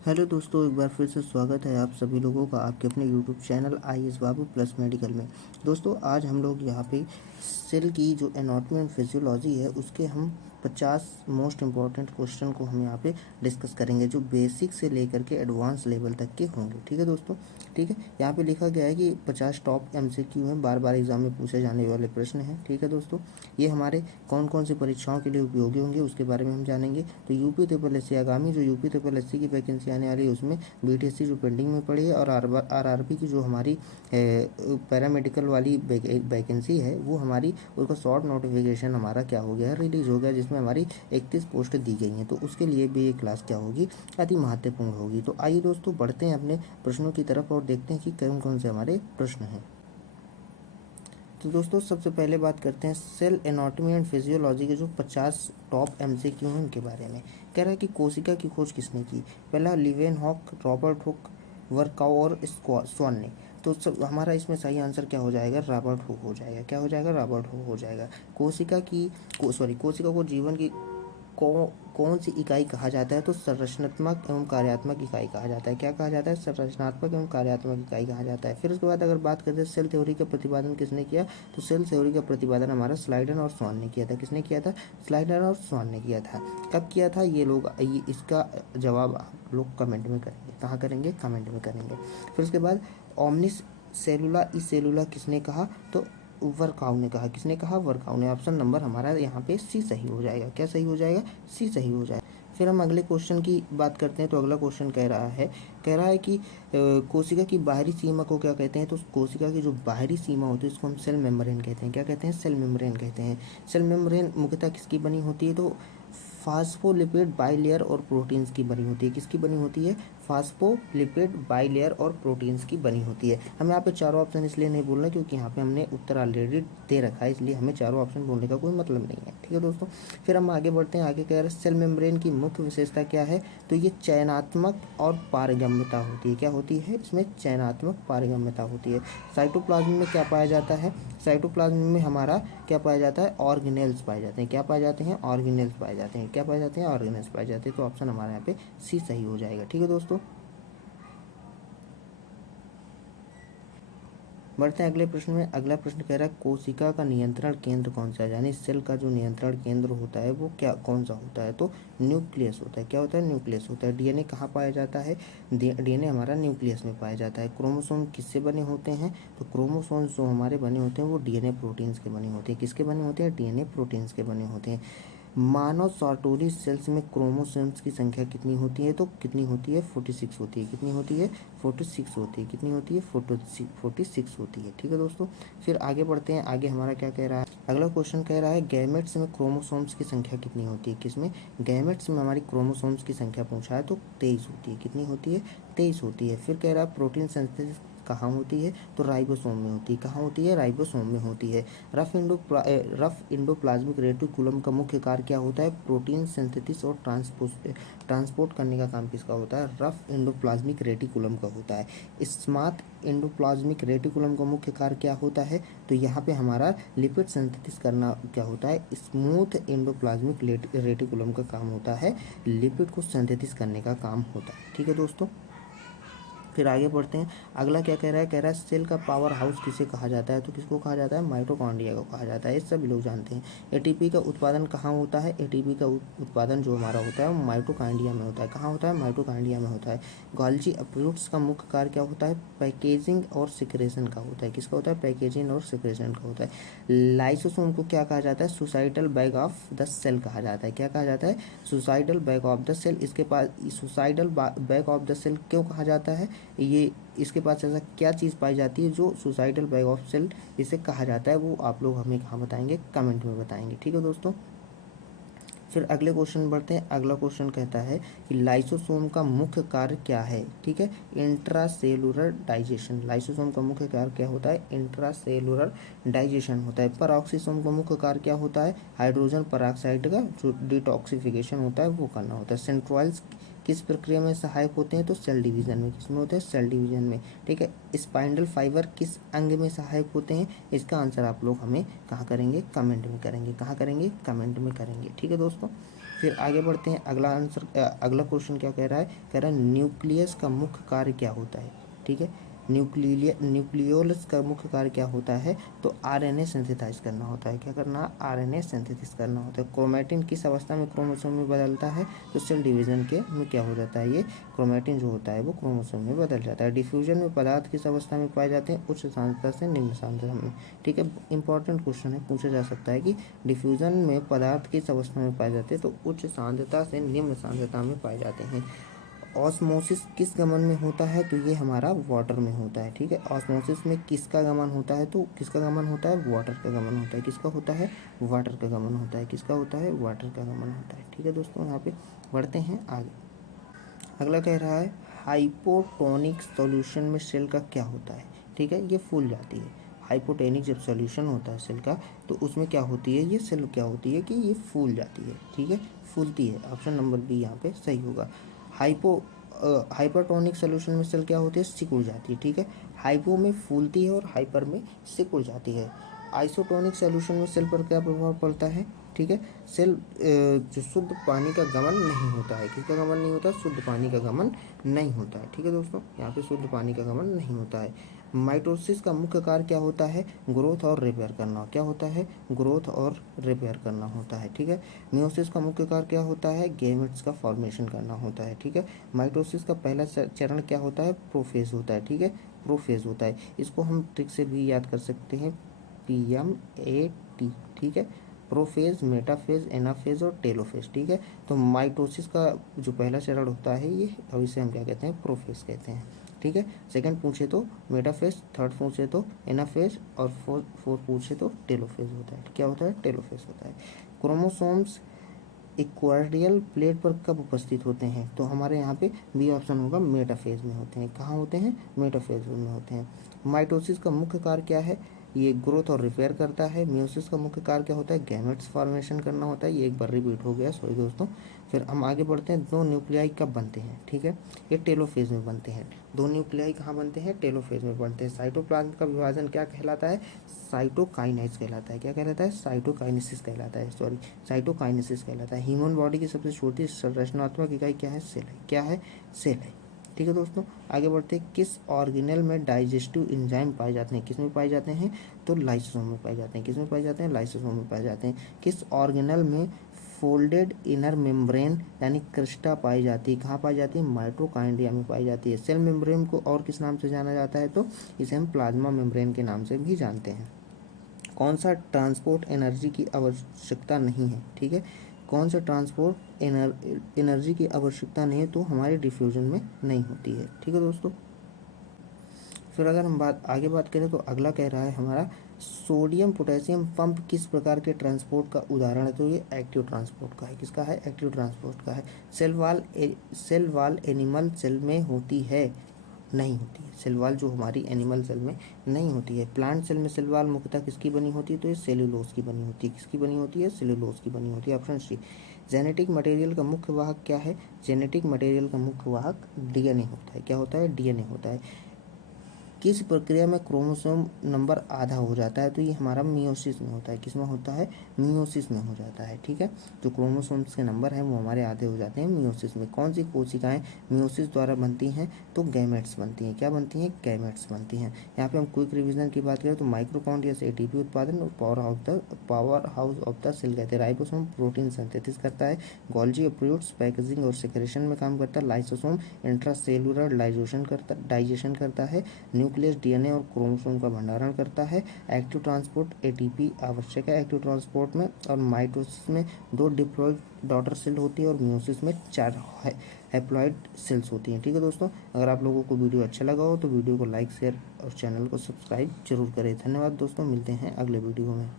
Hello दोस्तों, एक बार फिर से स्वागत है आप सभी लोगों का आपके अपने यूट्यूब चैनल IAS बाबू प्लस मेडिकल में। दोस्तों, आज हम लोग यहाँ पे सेल की जो एनाटॉमी एंड फिजियोलॉजी है उसके हम 50 मोस्ट इम्पॉर्टेंट क्वेश्चन को हम यहाँ पे डिस्कस करेंगे, जो बेसिक से लेकर के एडवांस लेवल तक के होंगे। ठीक है दोस्तों, ठीक है। यहाँ पे लिखा गया है कि 50 टॉप MCQ हैं, बार बार एग्जाम में पूछे जाने वाले प्रश्न हैं। ठीक है दोस्तों, ये हमारे कौन कौन सी परीक्षाओं के लिए उपयोगी होंगे उसके बारे में हम जानेंगे। तो UP-SSC आगामी जो UP-SSC की वैकेंसी आने वाली है उसमें BTSC जो पेंडिंग में पड़ी है और RRB की जो हमारी पैरामेडिकल वाली वैकेंसी है वो हमारी उसका शॉर्ट नोटिफिकेशन हमारा क्या हो गया है, रिलीज हो गया, जिसमें हमारी 31 पोस्ट दी गई हैं। तो उसके लिए भी ये क्लास क्या होगी, अति महत्वपूर्ण होगी। तो आइए दोस्तों बढ़ते हैं अपने प्रश्नों की तरफ और देखते हैं कि कौन कौन से हमारे प्रश्न हैं। तो दोस्तों सबसे पहले बात करते हैं सेल एनाटॉमी एंड फिजियोलॉजी के जो 50 टॉप MCQ हैं उनके बारे में। कह रहा है कि कोशिका की खोज किसने की। पहला लीवेनहॉक, रॉबर्ट हुक, वर्काउ और स्वान ने। तो सब हमारा इसमें सही आंसर क्या हो जाएगा, रॉबर्ट हुक हो जाएगा। क्या हो जाएगा, रॉबर्ट हुक हो जाएगा। कोशिका को जीवन की कौन सी इकाई कहा जाता है, तो संरचनात्मक एवं कार्यात्मक इकाई कहा जाता है। क्या कहा जाता है, संरचनात्मक एवं कार्यात्मक इकाई कहा जाता है। फिर उसके बाद अगर बात करते हैं सेल थ्योरी का प्रतिपादन किसने किया, तो सेल थ्योरी का प्रतिपादन हमारा स्लाइडन और स्वान ने किया था। किसने किया था, स्लाइडन और स्वान ने किया था। कब किया था ये इसका जवाब आप लोग कमेंट में करेंगे। कहाँ करेंगे, कमेंट में करेंगे। फिर उसके बाद ओमनिस सेलुला ई सेलुला किसने कहा, तो वर्काउ ने कहा। किसने कहा, वर्काउ ने। ऑप्शन नंबर हमारा यहाँ पे C सही हो जाएगा। क्या सही हो जाएगा, C सही हो जाएगा। फिर हम अगले क्वेश्चन की बात करते हैं। तो अगला क्वेश्चन कह रहा है कि कोशिका की बाहरी सीमा को क्या कहते हैं, तो कोशिका की जो बाहरी सीमा होती है उसको हम सेल मेम्ब्रेन कहते हैं। क्या कहते हैं, सेल मेम्ब्रेन कहते हैं। सेल मेम्ब्रेन मुख्यतः किसकी बनी होती है, तो फास्फोलिपिड बाइलेयर और प्रोटीन्स की बनी होती है। किसकी बनी होती है, फास्फोलिपिड बाइलेयर और प्रोटीन्स की बनी होती है। हम यहाँ पे चारों ऑप्शन इसलिए नहीं बोल रहे क्योंकि यहाँ पे हमने उत्तर ऑलरेडी दे रखा है, इसलिए हमें चारों ऑप्शन बोलने का कोई मतलब नहीं है। ठीक है दोस्तों, फिर हम आगे बढ़ते हैं। आगे कह रहे हैं सेल मेम्ब्रेन की मुख्य विशेषता क्या है, तो ये चयनात्मक और पारगम्यता होती है। क्या होती है, इसमें चयनात्मक पारगम्यता होती है। साइटोप्लाज्म में क्या पाया जाता है, साइटोप्लाज्म में हमारा क्या पाया जाता है, ऑर्गेनेल्स पाए जाते हैं। क्या पाए जाते हैं, ऑर्गेनेल्स पाए जाते हैं। क्या पाए जाते हैं, ऑर्गेनेल्स पाए जाते हैं। तो ऑप्शन हमारे यहाँ पे C सही हो जाएगा। ठीक है दोस्तों, बढ़ते हैं अगले प्रश्न में। अगला प्रश्न कह रहा है कोशिका का नियंत्रण केंद्र कौन सा है, यानी सेल का जो नियंत्रण केंद्र होता है वो क्या कौन सा होता है, तो न्यूक्लियस होता है। क्या होता है, न्यूक्लियस होता है। DNA कहाँ पाया जाता है, DNA हमारा न्यूक्लियस में पाया जाता है। क्रोमोसोम किससे बने होते हैं, तो क्रोमोसोम जो हमारे बने होते हैं वो DNA प्रोटीन्स के बने होते हैं। किसके बने होते हैं, DNA प्रोटीन्स के बने होते हैं। मानव सार्टोरी सेल्स में क्रोमोसोम्स की संख्या कितनी होती है, तो कितनी होती है, 46 होती है। कितनी होती है, 46 होती है। कितनी होती है, 46 होती है। ठीक है दोस्तों, फिर आगे बढ़ते हैं। आगे हमारा क्या कह रहा है, अगला क्वेश्चन कह रहा है गैमेट्स में क्रोमोसोम्स की संख्या कितनी होती है। किसमें, गैमेट्स में हमारी क्रोमोसोम्स की संख्या पूछा है तो 23 होती है। कितनी होती है, 23 होती है। फिर कह रहा है प्रोटीन सिंथेसिस कहाँ होती है, तो राइबोसोम में होती है। कहाँ होती है, राइबोसोम में होती है। रफ इंडोप्लाज्मिक रेटिकुलम का मुख्य कार्य क्या होता है, प्रोटीन सिंथेसिस और ट्रांसपोर्ट करने का काम किसका होता है, रफ इंडोप्लाज्मिक रेटिकुलम का होता है। स्मूथ इंडोप्लाज्मिक रेटिकुलम का मुख्य कार्य क्या होता है, तो यहाँ पे हमारा लिपिड सिंथेसिस करना क्या होता है, स्मूथ इंडोप्लाज्मिक रेटिकुलम का काम होता है लिपिड को सिंथेसिस करने का काम होता है। ठीक है दोस्तों, फिर आगे बढ़ते हैं। अगला क्या कह रहा है सेल का पावर हाउस किसे कहा जाता है, तो किसको कहा जाता है, माइटोकॉन्ड्रिया को कहा जाता है। ये सभी लोग जानते हैं। ATP का उत्पादन कहाँ होता है, ATP का उत्पादन जो हमारा होता है वो माइटोकॉन्ड्रिया में होता है। कहाँ होता है, माइटोकॉन्ड्रिया में होता है। गोल्गी एप्रोट्स का मुख्य कार्य क्या होता है, पैकेजिंग और सिक्रेशन का होता है। किसका होता है, पैकेजिंग और सिक्रेशन का होता है। लाइसोसोम को क्या कहा जाता है, suicidal bag of the cell कहा जाता है। क्या कहा जाता है, suicidal bag of the cell. इसके पास suicidal bag of the cell क्यों कहा जाता है, ये इसके पास ऐसा क्या चीज़ पाई जाती है जो सुसाइडल बैग ऑफ सेल इसे कहा जाता है, वो आप लोग हमें कहाँ बताएंगे, कमेंट में बताएंगे। ठीक है दोस्तों, फिर अगले क्वेश्चन बढ़ते हैं। अगला क्वेश्चन कहता है कि लाइसोसोम का मुख्य कार्य क्या है। ठीक है, इंट्रासेलुलर डाइजेशन। लाइसोसोम का मुख्य कार्य क्या होता है, इंट्रासेलुलर डाइजेशन होता है। पेरोक्सिसोम का मुख्य कार्य क्या होता है, हाइड्रोजन पेरोक्साइड का जो डिटॉक्सिफिकेशन होता है वो करना होता है। सेंट्रोइड्स किस प्रक्रिया में सहायक होते हैं, तो सेल डिवीजन में। किसमें होते हैं, सेल डिवीजन में। ठीक है, स्पाइंडल फाइबर किस अंग में सहायक होते हैं, इसका आंसर आप लोग हमें कहाँ करेंगे, कमेंट में करेंगे। कहाँ करेंगे, कमेंट में करेंगे। ठीक है दोस्तों, फिर आगे बढ़ते हैं, अगला आंसर अगला क्वेश्चन क्या कह रहा है, कह रहा है न्यूक्लियस का मुख्य कार्य क्या होता है। ठीक है, न्यूक्लियोलस का मुख्य कार्य क्या होता है, तो आरएनए सिंथेसाइज करना होता है। क्या करना, आरएनए सिंथेसिस करना होता है। क्रोमैटिन किस अवस्था में क्रोमोसोम में बदलता है, तो सेल डिवीजन के में क्या हो जाता है, ये क्रोमैटिन जो होता है वो क्रोमोसोम में बदल जाता है। डिफ्यूजन में पदार्थ किस अवस्था में पाए जाते हैं, उच्च सांद्रता से निम्न सांद्रता में। ठीक है, इंपॉर्टेंट क्वेश्चन है, पूछा जा सकता है कि डिफ्यूजन में पदार्थ किस अवस्था में पाए जाते हैं, तो उच्च सांद्रता से निम्न सांद्रता में पाए जाते हैं। ऑस्मोसिस किस गमन में होता है, तो ये हमारा वाटर में होता है। ठीक है, ऑस्मोसिस में किसका गमन होता है, तो किसका गमन होता है, वाटर का गमन होता है। किसका होता है, वाटर का गमन होता है। किसका होता है, वाटर का गमन होता है। ठीक है दोस्तों, यहाँ पे बढ़ते हैं आगे। अगला कह रहा है हाइपोटोनिक सॉल्यूशन में सेल का क्या होता है। ठीक है, ये फूल जाती है। हाइपोटेनिक जब सॉल्यूशन होता है सेल का, तो उसमें क्या होती है, ये सेल क्या होती है कि ये फूल जाती है। ठीक है, फूलती है। ऑप्शन नंबर बी यहाँ पे सही होगा। हाइपरटोनिक सोल्यूशन में सेल क्या होती है, सिकुड़ जाती है। ठीक है, हाइपो में फूलती है और हाइपर में सिकुड़ जाती है। आइसोटोनिक सोल्यूशन में सेल पर क्या प्रभाव पड़ता है, ठीक है, सेल जो शुद्ध पानी का गमन नहीं होता है। किसका गमन नहीं होता, शुद्ध पानी का गमन नहीं होता है। ठीक है दोस्तों, यहाँ पे शुद्ध पानी का गमन नहीं होता है। माइटोसिस का मुख्य कार्य क्या होता है, ग्रोथ और रिपेयर करना। क्या होता है, ग्रोथ और रिपेयर करना होता है। ठीक है, मियोसिस का मुख्य कार्य क्या होता है, गैमेट्स का फॉर्मेशन करना होता है। ठीक है, माइटोसिस का पहला चरण क्या होता है, प्रोफेज होता है। ठीक है, प्रोफेज होता है। इसको हम ट्रिक से भी याद कर सकते हैं, PMAT। ठीक है, प्रोफेज, मेटाफेज, एनाफेज और टेलोफेज। ठीक है, तो माइटोसिस का जो पहला चरण होता है ये, अब इसे हम क्या कहते हैं, प्रोफेज कहते हैं। ठीक है, सेकंड पूछे तो मेटाफेज, थर्ड पूछे तो एनाफेज और फोर्थ पूछे तो टेलोफेज होता है। क्या होता है, टेलोफेज होता है। क्रोमोसोम्स इक्वाटोरियल प्लेट पर कब उपस्थित होते हैं, तो हमारे यहाँ पे बी ऑप्शन होगा, मेटाफेज में होते हैं। कहाँ होते हैं, मेटाफेज में होते हैं। माइटोसिस का मुख्य कार्य क्या है, ये ग्रोथ और रिपेयर करता है। मियोसिस का मुख्य कार्य क्या होता है, गैमेट्स फॉर्मेशन करना होता है। ये एक बार रिपीट हो गया, सॉरी दोस्तों। फिर हम आगे बढ़ते हैं, दो न्यूक्लियाई कब बनते हैं। ठीक है, ये टेलोफेज में बनते हैं। दो न्यूक्लियाई कहाँ बनते हैं, टेलोफेज में बनते हैं। साइटोप्लाज्म का विभाजन क्या कहलाता है, साइटोकाइनेसिस कहलाता है। क्या कहलाता है, साइटोकाइनेसिस कहलाता है, सॉरी साइटोकाइनेसिस कहलाता है। ह्यूमन बॉडी की सबसे छोटी संरचनात्मक इकाई क्या है, सेल है। क्या है, सेल है। ठीक है दोस्तों, आगे बढ़ते हैं, किस ऑर्गेनेल में डाइजेस्टिव एंजाइम पाए जाते हैं, किस में पाए जाते हैं, तो लाइसोसोम में पाए जाते हैं। किस में पाए जाते हैं, लाइसोसोम में पाए जाते हैं। किस ऑर्गेनेल में फोल्डेड इनर मेम्ब्रेन यानी क्रिस्टा पाई जाती है, कहाँ पाई जाती है, माइटोकॉन्ड्रिया में पाई जाती है। सेल मेम्ब्रेन को और किस नाम से जाना जाता है, तो इसे हम प्लाज्मा मेम्ब्रेन के नाम से भी जानते हैं। कौन सा ट्रांसपोर्ट एनर्जी की आवश्यकता नहीं है, ठीक है, कौन सा ट्रांसपोर्ट एनर्जी की आवश्यकता नहीं है, तो हमारे डिफ्यूजन में नहीं होती है। ठीक है दोस्तों, फिर अगर हम आगे बात करें तो अगला कह रहा है हमारा सोडियम पोटेशियम पंप किस प्रकार के ट्रांसपोर्ट का उदाहरण है, तो ये एक्टिव ट्रांसपोर्ट का है। किसका है, एक्टिव ट्रांसपोर्ट का है। सेल वाल एनिमल सेल में होती है, नहीं होती है। सेल वाल जो हमारी एनिमल सेल में नहीं होती है। प्लांट सेल में सेल वाल मुख्यतः किसकी बनी होती है, तो ये सेल्यूलोज की बनी होती है। किसकी बनी होती है, सेल्यूलोज की बनी होती है। Option C. जेनेटिक मटेरियल का मुख्य वाहक क्या है, जेनेटिक मटेरियल का मुख्य वाहक डीएनए होता है। क्या होता है, डीएनए होता है। किस प्रक्रिया में क्रोमोसोम नंबर आधा हो जाता है, तो ये हमारा मियोसिस में होता है। किस में होता है, मियोसिस में हो जाता है। ठीक है, जो क्रोमोसोम्स के नंबर हैं वो हमारे आधे हो जाते हैं मियोसिस में। कौन सी कोशिकाएं मियोसिस द्वारा बनती हैं, तो गैमेट्स बनती हैं। क्या बनती हैं, गैमेट्स बनती हैं। यहाँ पे हम क्विक रिवीजन की बात करें तो माइटोकॉन्ड्रिया से एटीपी उत्पादन और power house of the cell कहते हैं। राइबोसोम प्रोटीन सिंथेसिस करता है। गोल्जी प्रोड्यूस पैकेजिंग और सेक्रेशन में काम करता है। लाइसोसोम इंट्रासेलुलर डाइजेशन करता है। न्यूक्लियस डीएनए और क्रोमोसोम का भंडारण करता है। एक्टिव ट्रांसपोर्ट एटीपी आवश्यक है एक्टिव ट्रांसपोर्ट में। और माइटोसिस में 2 डिप्लॉयड डॉटर सेल होती है और मियोसिस में 4 हैप्लॉयड सेल्स होती हैं। ठीक है दोस्तों, अगर आप लोगों को वीडियो अच्छा लगा हो तो वीडियो को लाइक शेयर और चैनल को सब्सक्राइब जरूर करें। धन्यवाद दोस्तों, मिलते हैं अगले वीडियो में।